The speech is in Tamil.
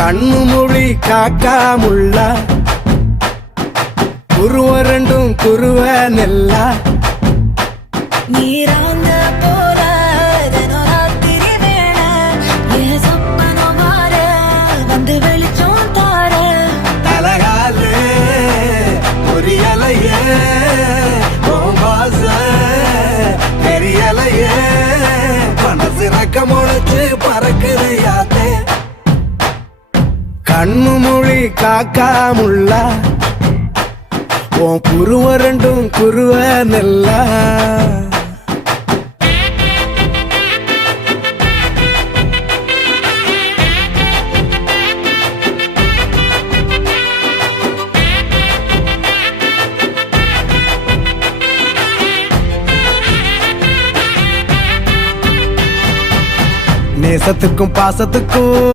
கண்ணு மொழி காக்காமுள்ள குருவ ரெண்டும் குருவ நெல்லா நீராங்க போல ராத்திரி வேண என் சொப்பனம் மாற வந்து வெளிச்சம் தார தலகாலே பொரியலையே வாச பெரியலையே மனசு ரக்க முளைச்சு பறக்குது யாத்தே கண்ணு மொழி காக்காமுள்ள உன் குருவ ரெண்டும் குருவ நெல்லா நேசத்துக்கும் பாசத்துக்கும்